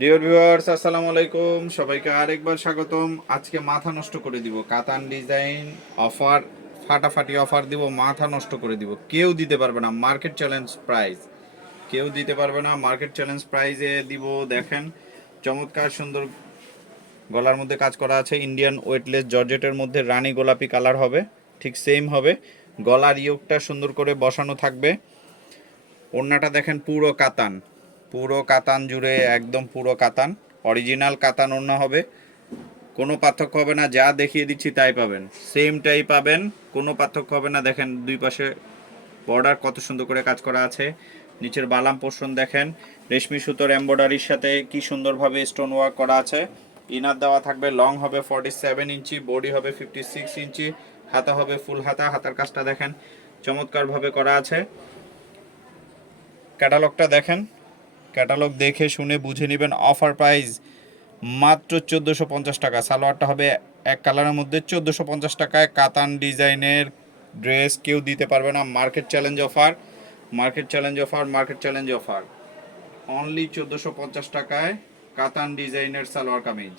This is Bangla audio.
ডিয়ার ভিউয়ার্স, আসসালামু আলাইকুম। সবাইকে আরেকবার স্বাগতম। আজকে মাথা নষ্ট করে দিব, কাতান ডিজাইন অফার, ফাটাফাটি অফার দিব, মাথা নষ্ট করে দিব। কেউ দিতে পারবে না, মার্কেট চ্যালেঞ্জ প্রাইস। কেউ দিতে পারবে না, মার্কেট চ্যালেঞ্জ প্রাইজে দিব। দেখেন, চমৎকার সুন্দর গলার মধ্যে কাজ করা আছে। ইন্ডিয়ান ওয়েটলেস জর্জেটের মধ্যে রানী গোলাপি কালার হবে, ঠিক সেম হবে। গলার ইয়োগটা সুন্দর করে বসানো থাকবে। ওড়নাটা দেখেন, পুরো কাতান, পুরো কাতান জুড়ে, একদম পুরো কাতান, অরিজিনাল কাতান ওড়না হবে। কোনো পার্থক্য হবে না, যা দেখিয়ে দিচ্ছি তাই পাবেন, সেমটাই পাবেন, কোনো পার্থক্য হবে না। দেখেন দুই পাশে বর্ডার কত সুন্দর করে কাজ করা আছে। নিচের বালাম পোর্শন দেখেন, রেশমি সুতোর এমব্রয়ডারির সাথে কি সুন্দরভাবে স্টোন ওয়ার্ক করা আছে। ইনার দেওয়া থাকবে, লং হবে 47 ইঞ্চি, বডি হবে 56 ইঞ্চি, হাতা হবে ফুল হাতা। হাতার কাজটা দেখেন চমৎকারভাবে করা আছে। ক্যাটালগটা দেখেন, ক্যাটালগ দেখে শুনে বুঝে নেবেন। অফার প্রাইস মাত্র 1450 টাকা। সালোয়ারটা হবে এক কালারের মধ্যে, 1450 টাকায় কাতান ডিজাইনের ড্রেস কেউ দিতে পারবে না। Market challenge offer, market challenge offer, market challenge offer. Only 1450 টাকায় কাতান ডিজাইনের সালোয়ার কামিজ।